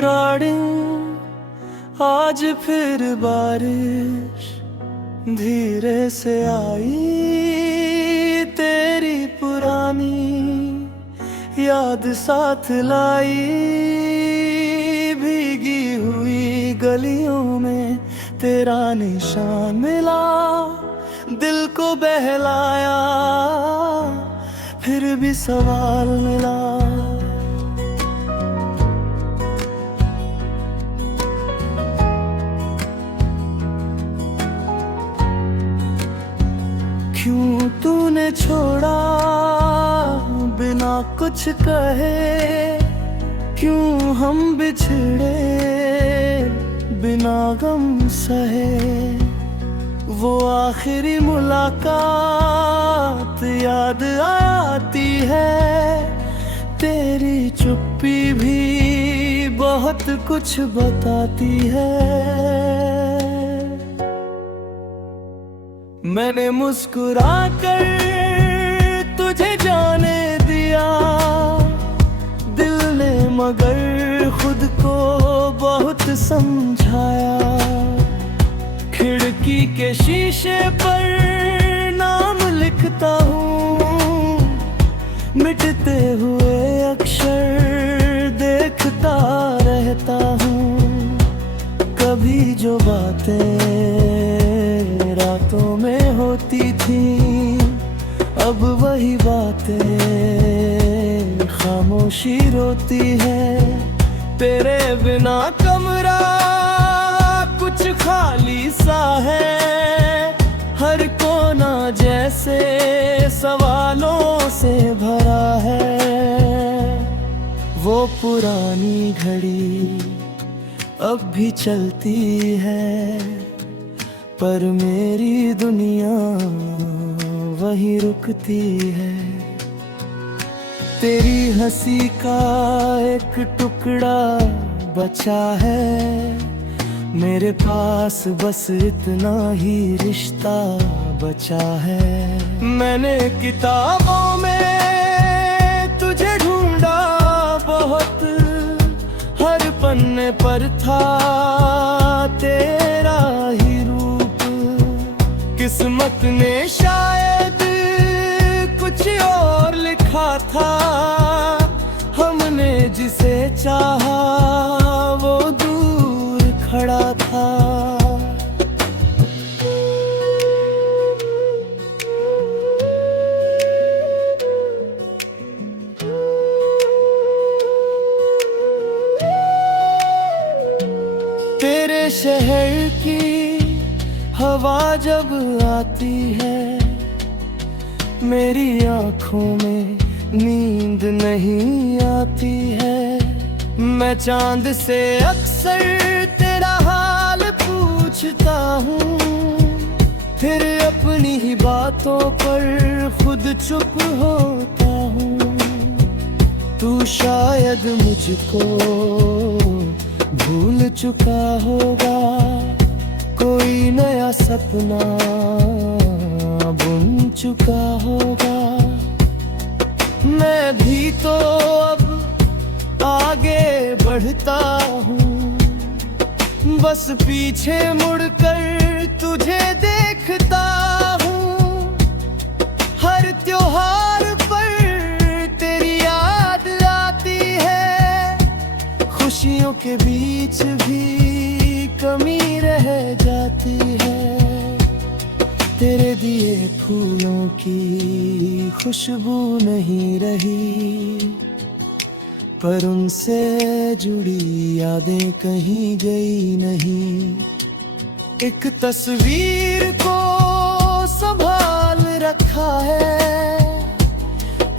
रॉडिंग आज फिर बारिश धीरे से आई, तेरी पुरानी याद साथ लाई। भीगी हुई गलियों में तेरा निशान मिला, दिल को बहलाया फिर भी सवाल मिला। क्यों तूने छोड़ा बिना कुछ कहे, क्यों हम बिछड़े बिना गम सहे। वो आखिरी मुलाकात याद आती है, तेरी चुप्पी भी बहुत कुछ बताती है। मैंने मुस्कुरा कर तुझे जाने दिया, दिल ने मगर खुद को बहुत समझाया। खिड़की के शीशे पर नाम लिखता हूँ, मिटते हुए अक्षर देखता रहता हूँ। कभी जो बातें रातों में होती थी, अब वही बातें खामोशी रोती है। तेरे बिना कमरा कुछ खाली सा है, हर कोना जैसे सवालों से भरा है। वो पुरानी घड़ी अब भी चलती है, पर मेरी दुनिया वही रुकती है। तेरी हंसी का एक टुकड़ा बचा है, मेरे पास बस इतना ही रिश्ता बचा है। मैंने किताबों में तुझे ढूंढा बहुत, हर पन्ने पर था तेरा ही रूप। किस्मत ने शायद कुछ और लिखा था, हमने जिसे चाहा वो दूर खड़ा था। तेरे शहर की हवा जब आती है, मेरी आँखों में नींद नहीं आती है। मैं चांद से अक्सर तेरा हाल पूछता हूँ, फिर अपनी ही बातों पर खुद चुप होता हूँ। तू शायद मुझको भूल चुका होगा, कोई नया सपना बुन चुका होगा। मैं भी तो अब आगे बढ़ता हूँ, बस पीछे मुड़कर तुझे देखता हूँ। हर त्योहार पर तेरी याद आती है, खुशियों के बीच भी कमी रह जाती है। तेरे दिए फूलों की खुशबू नहीं रही, पर उनसे जुड़ी यादें कहीं गई नहीं। एक तस्वीर को संभाल रखा है,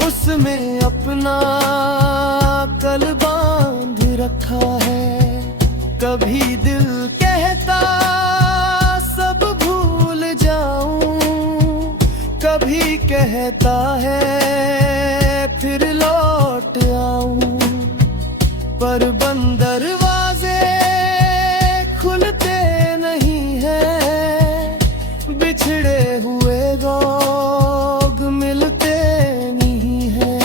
उसमें अपना कल बांध रखा है। कभी दिल कहता सब भूल जाऊं, कभी कहता है फिर लौट आऊं। पर बंद दरवाजे खुलते नहीं हैं, बिछड़े हुए लोग मिलते नहीं हैं।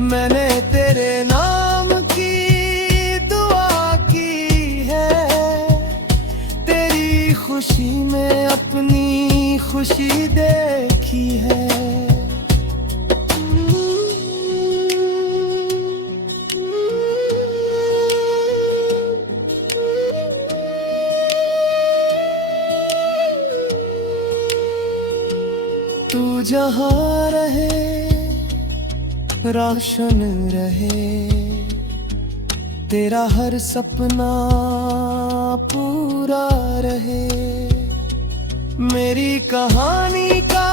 मैंने तेरे नाम की दुआ खुशी में अपनी खुशी देखी है। तू जहाँ रहे रोशन रहे, तेरा हर सपना पूरा रहे। मेरी कहानी का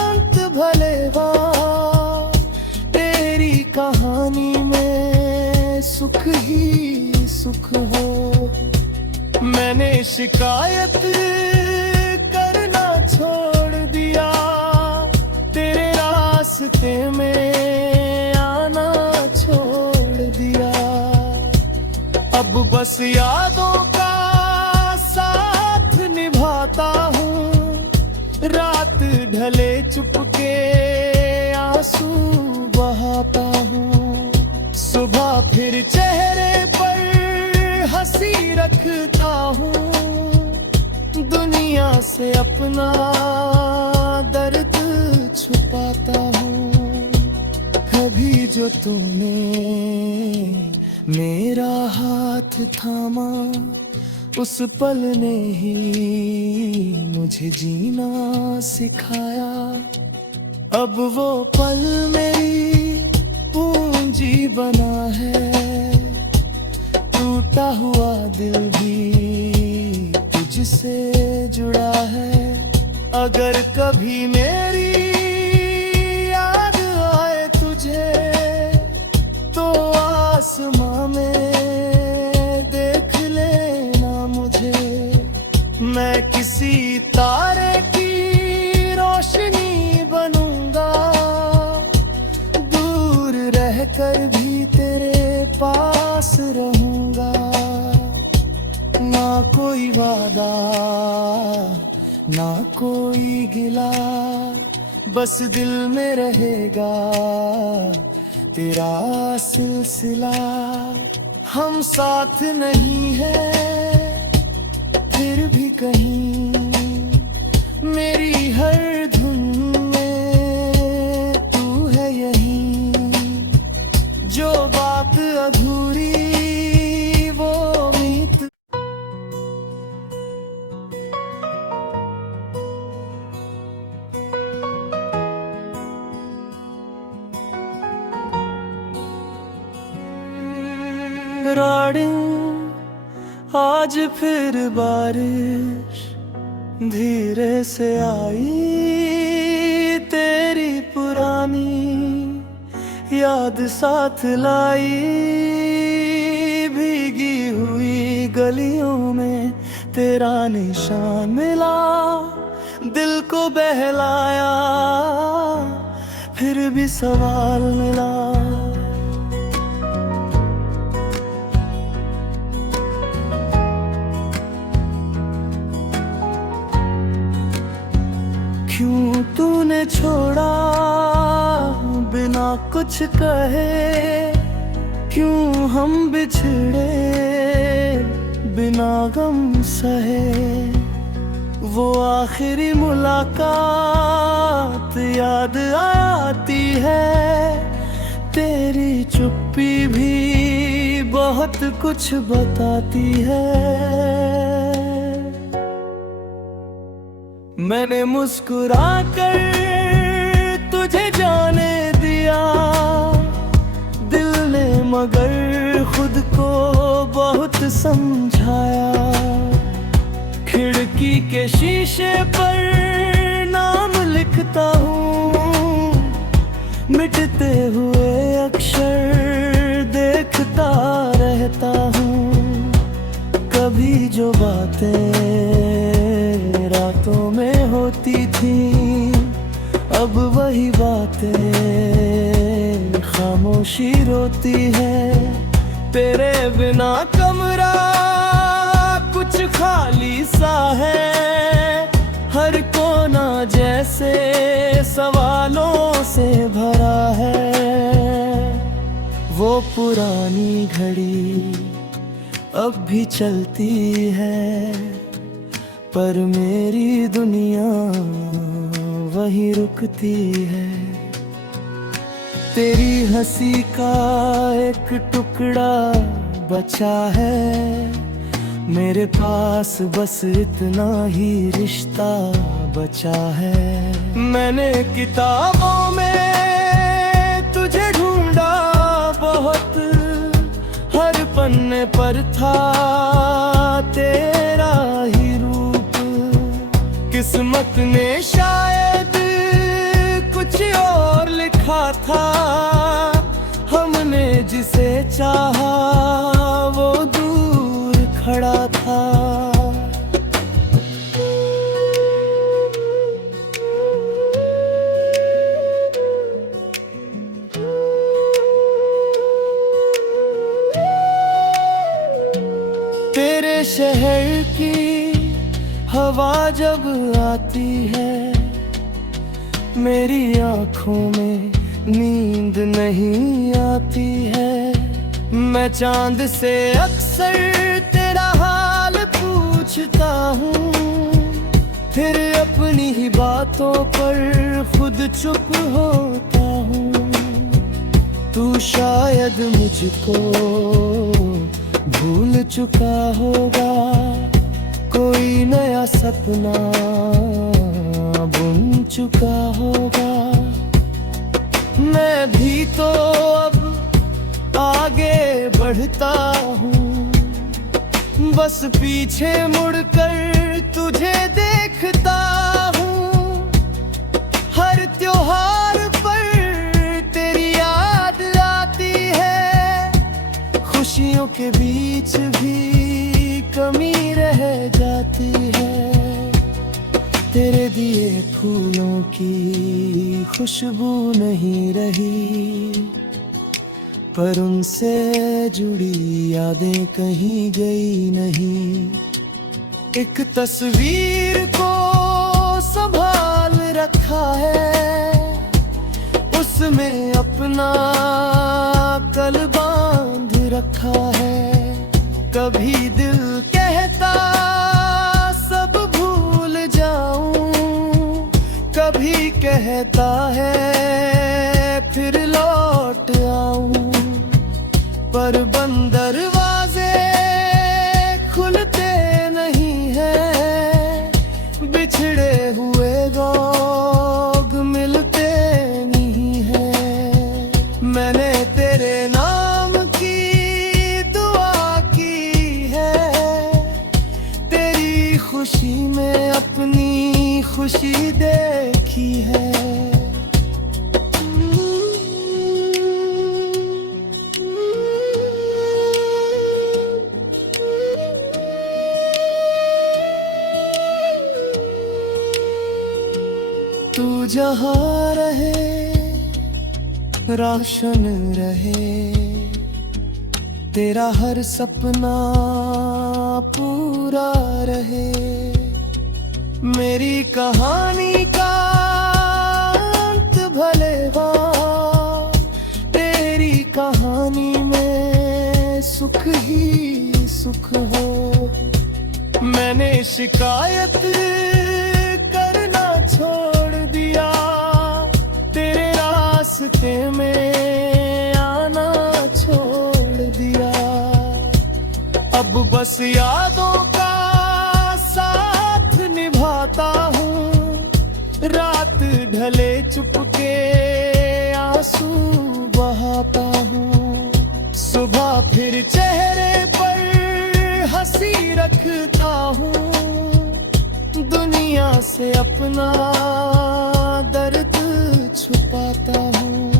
अंत भले हो, तेरी कहानी में सुख ही सुख हो। मैंने शिकायत करना छोड़ दिया, तेरे रास्ते में आना छोड़ दिया। अब बस यादों का साथ निभाता हूँ, रात ढले चुपके आंसू बहाता हूँ। सुबह फिर चेहरे पर हंसी रखता हूँ, दुनिया से अपना दर्द छुपाता हूँ। कभी जो तूने मेरा हाथ थामा, उस पल ने ही मुझे जीना सिखाया। अब वो पल मेरी पूंजी बना है, टूटा हुआ दिल भी तुझसे जुड़ा है। अगर कभी मेरी याद आए तुझे, तो आसमां में देख लेना मुझे। मैं किसी तारे की रोशनी बनूंगा, दूर रहकर भी तेरे पास रहूंगा। ना कोई वादा ना कोई गिला, बस दिल में रहेगा तेरा सिलसिला। हम साथ नहीं हैं फिर भी कहीं, मेरी हर धुन में तू है यहीं। जो बात अधूरी वो उम्मीद। राडिंग आज फिर बारिश धीरे से आई, तेरी पुरानी याद साथ लाई। भीगी हुई गलियों में तेरा निशान मिला, दिल को बहलाया फिर भी सवाल मिला। क्यों तूने छोड़ा बिना कुछ कहे, क्यों हम बिछड़े बिना गम सहे। वो आखिरी मुलाकात याद आती है, तेरी चुप्पी भी बहुत कुछ बताती है। मैंने मुस्कुरा कर तुझे जाने दिया, दिल ने मगर खुद को बहुत समझाया। खिड़की के शीशे पर नाम लिखता हूँ, मिटते हुए अक्षर देखता रहता हूँ। कभी जो बातें रातों में होती थी, अब वही बातें खामोशी रोती है। तेरे बिना कमरा कुछ खाली सा है, हर कोना जैसे सवालों से भरा है। वो पुरानी घड़ी अब भी चलती है, पर मेरी दुनिया वहीं रुकती है। तेरी हंसी का एक टुकड़ा बचा है, मेरे पास बस इतना ही रिश्ता बचा है। मैंने किताबों में तुझे ढूंढा बहुत, हर पन्ने पर था तेरा ही रूप। किस्मत ने शायद कुछ और लिखा था, हमने जिसे चाहा वो दूर खड़ा था। तेरे शहर की हवा जब आती है, मेरी आँखों में नींद नहीं आती है। मैं चांद से अक्सर तेरा हाल पूछता हूँ, फिर अपनी ही बातों पर खुद चुप होता हूँ। तू शायद मुझको भूल चुका होगा, कोई नया सपना बुन चुका होगा। मैं भी तो अब आगे बढ़ता हूँ, बस पीछे मुड़कर तुझे देखता हूँ। हर त्योहार पर तेरी याद आती है, खुशियों के बीच भी कमी रह जाती है। तेरे दिए फूलों की खुशबू नहीं रही, पर उनसे जुड़ी यादें कहीं गई नहीं। एक तस्वीर को संभाल रखा है, उसमें अपना कल बांध रखा है। कभी दिल कहता सब भूल जाऊं, कभी कहता है फिर लौट आऊं। पर बंद दरवाजे खुलते नहीं हैं, बिछड़े हुए लोग मिलते नहीं हैं। मैंने तेरे नाम की दुआ की है, तेरी खुशी में अपनी खुशी देखी है। तू जहाँ रहे रोशन रहे, तेरा हर सपना पूरा रहे। मेरी कहानी का अंत भले हो, तेरी कहानी में सुख ही सुख हो। मैंने शिकायत करना छोड़ दिया, तेरे रास्ते में आना छोड़ दिया। अब बस यादों का साथ निभाता हूँ, रात ढले चुपके आंसू बहाता हूँ। सुबह फिर चेहरे पर हंसी रखता हूँ, दुनिया से अपना दर्द छुपाता हूँ।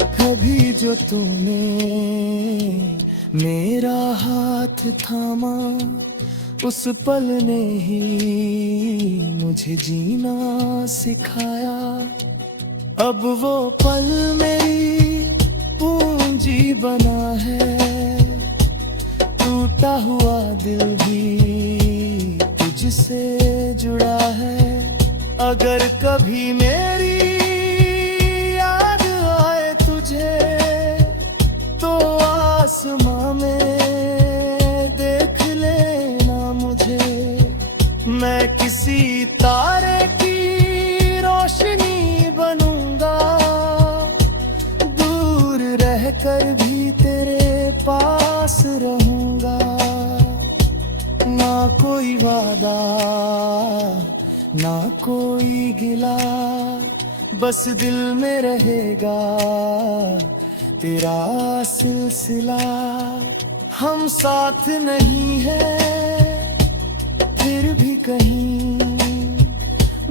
कभी जो तूने मेरा हाथ थामा, उस पल ने ही मुझे जीना सिखाया। अब वो पल मेरी पूंजी बना है, टूटा हुआ दिल भी तुझसे जुड़ा है। अगर कभी मेरी याद आए तुझे, तो आसमां में देख लेना मुझे। कोई वादा ना कोई गिला, बस दिल में रहेगा तेरा सिलसिला। हम साथ नहीं है फिर भी कहीं,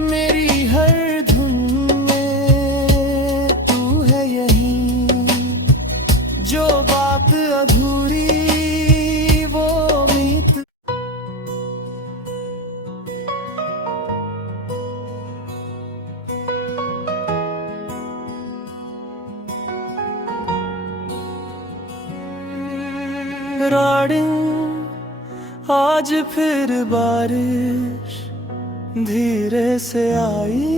मेरी हर धुन में तू है यहीं। जो बात अधूरी वो उम्मीद। राडिंग आज फिर बारिश धीरे से आई,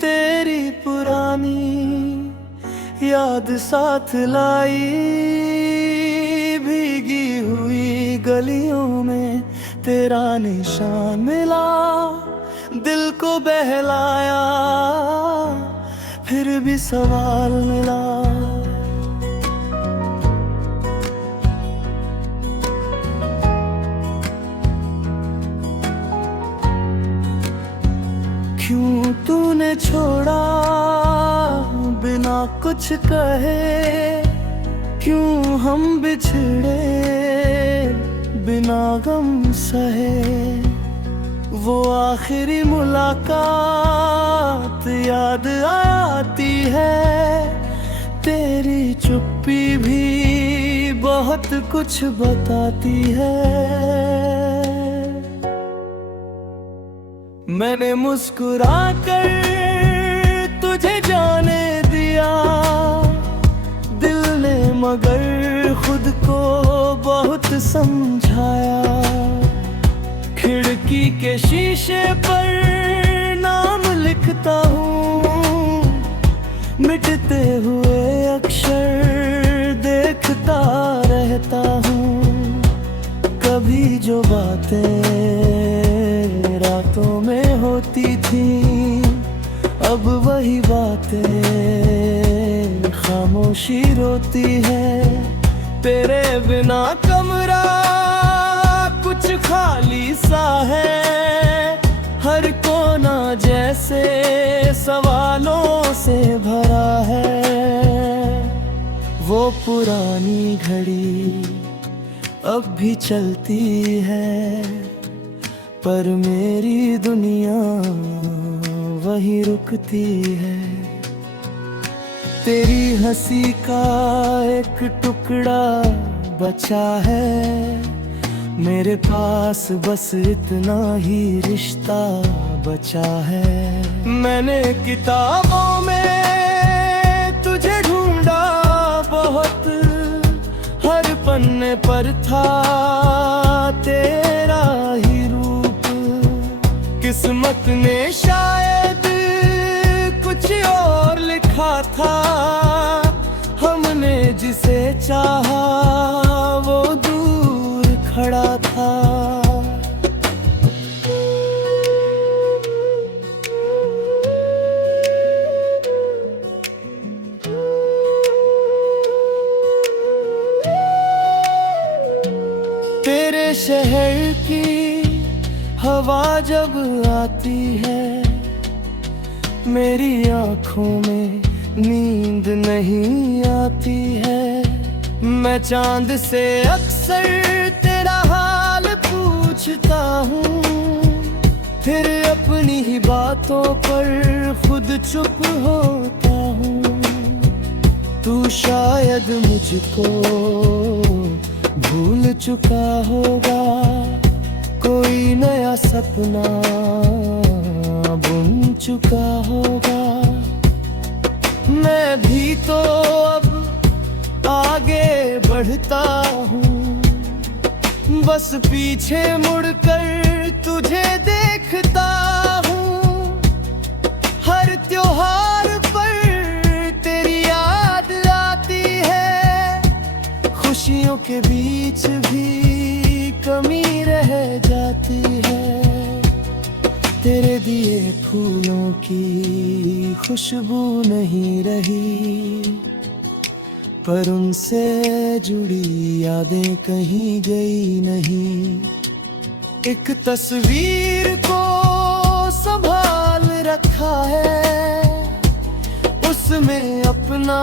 तेरी पुरानी याद साथ लाई। भीगी हुई गलियों में तेरा निशान मिला, दिल को बहलाया फिर भी सवाल मिला। क्यों तूने छोड़ा बिना कुछ कहे, क्यों हम बिछड़े बिना गम सहे। वो आखिरी मुलाकात याद आती है, तेरी चुप्पी भी बहुत कुछ बताती है। मैंने मुस्कुरा कर तुझे जाने दिया, दिल ने मगर खुद को बहुत समझाया। खिड़की के शीशे पर नाम लिखता हूँ, मिटते हुए अक्षर देखता रहता हूँ। कभी जो बातें रातों में होती थी, अब वही बातें खामोशी रोती है। तेरे बिना कमरा कुछ खाली सा है, हर कोना जैसे सवालों से भरा है। वो पुरानी घड़ी अब भी चलती है, पर मेरी दुनिया वही रुकती है। तेरी हंसी का एक टुकड़ा बचा है, मेरे पास बस इतना ही रिश्ता बचा है। मैंने किताबों में तुझे ढूंढा बहुत, हर पन्ने पर था तेरा ही रूप। किस्मत ने शायद कुछ और लिखा था, हमने जिसे चाहा वो दूर खड़ा था। तेरे शहर की हवा जब आती है, मेरी आँखों में नींद नहीं आती है। मैं चांद से अक्सर तेरा हाल पूछता हूँ, फिर अपनी ही बातों पर खुद चुप होता हूँ। तू शायद मुझको भूल चुका होगा, कोई नया सपना बुन चुका होगा। मैं भी तो अब आगे बढ़ता हूँ, बस पीछे मुड़कर तुझे देखता हूँ। हर त्योहार पर तेरी याद आती है, खुशियों के बीच भी कमी रह जाती है। तेरे दिए फूलों की खुशबू नहीं रही, पर उनसे जुड़ी यादें कहीं गई नहीं। एक तस्वीर को संभाल रखा है, उसमें अपना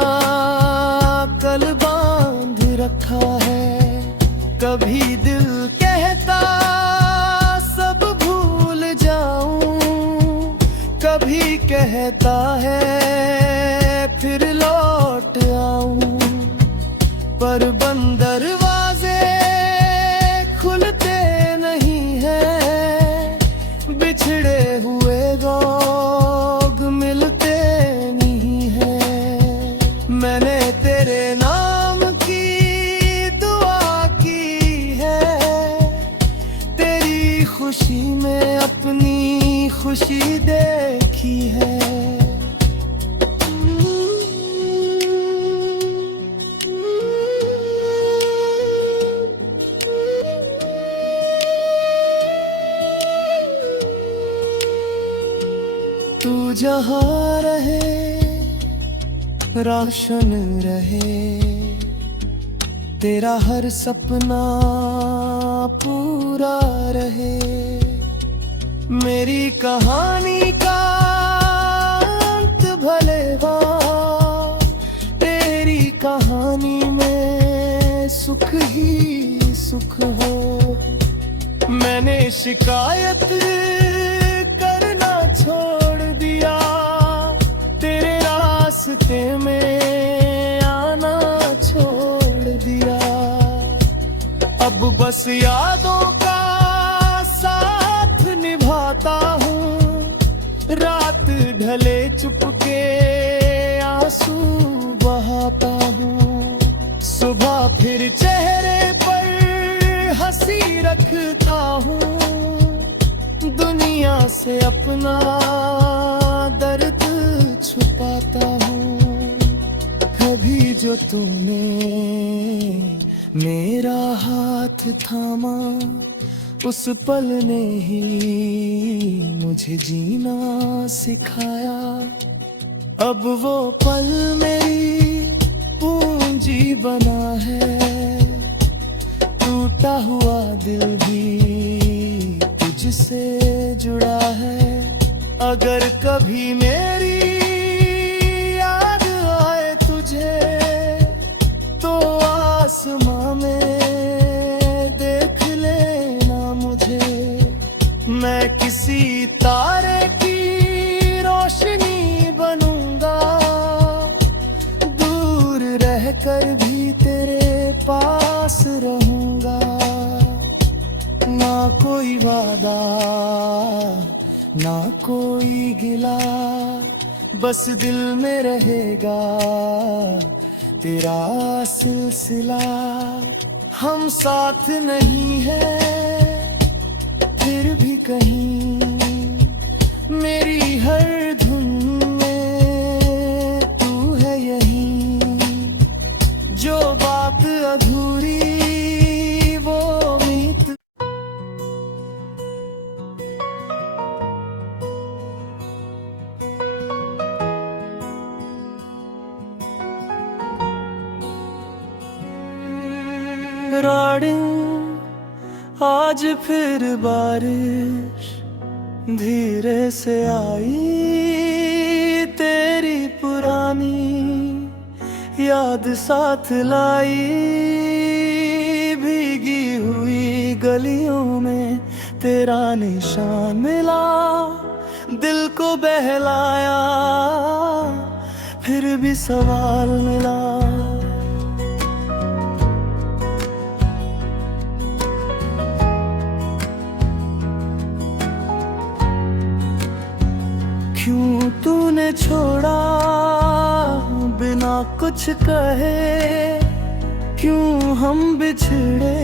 कल बांध रखा है। कभी दिल कहता सब भूल जाऊं, कभी कहता है फिर लौट आऊं, पर बंद दरवाजे खुलते नहीं हैं, बिछड़े हुए लोग मिलते नहीं हैं। मैंने तेरे नाम की दुआ की है, तेरी खुशी में अपनी खुशी देखी है। तू जहाँ रहे रोशन रहे, तेरा हर सपना पूरा रहे। मेरी कहानी का अंत भले हो, तेरी कहानी में सुख ही सुख हो। मैंने शिकायत करना छोड़ दिया, तेरे रास्ते में आना छोड़ दिया। अब बस यादों का साथ निभाता हूँ, रात ढले चुपके आंसू बहाता हूँ। सुबह फिर चेहरे पर हंसी रखता हूँ, दुनिया से अपना दर्द छुपाता हूँ। कभी जो तूने मेरा हाथ थामा, उस पल ने ही मुझे जीना सिखाया। अब वो पल मेरी पूंजी बना है, टूटा हुआ दिल भी तुझसे जुड़ा है। अगर कभी मेरी याद आए तुझे, तो आसमां में देख लेना मुझे। मैं किसी तारे की रोशनी बनूंगा, दूर रहकर भी तेरे पास रहूंगा। ना कोई वादा ना कोई गिला, बस दिल में रहेगा तेरा सिलसिला। हम साथ नहीं हैं फिर भी कहीं, मेरी हर धुन में तू है यहीं। जो बात अधूरी वो मीत। राडिंग आज फिर बारिश धीरे से आई, तेरी पुरानी याद साथ लाई। भीगी हुई गलियों में तेरा निशान मिला, दिल को बहलाया फिर भी सवाल मिला। क्यों तूने छोड़ा बिना कुछ कहे, क्यों हम बिछड़े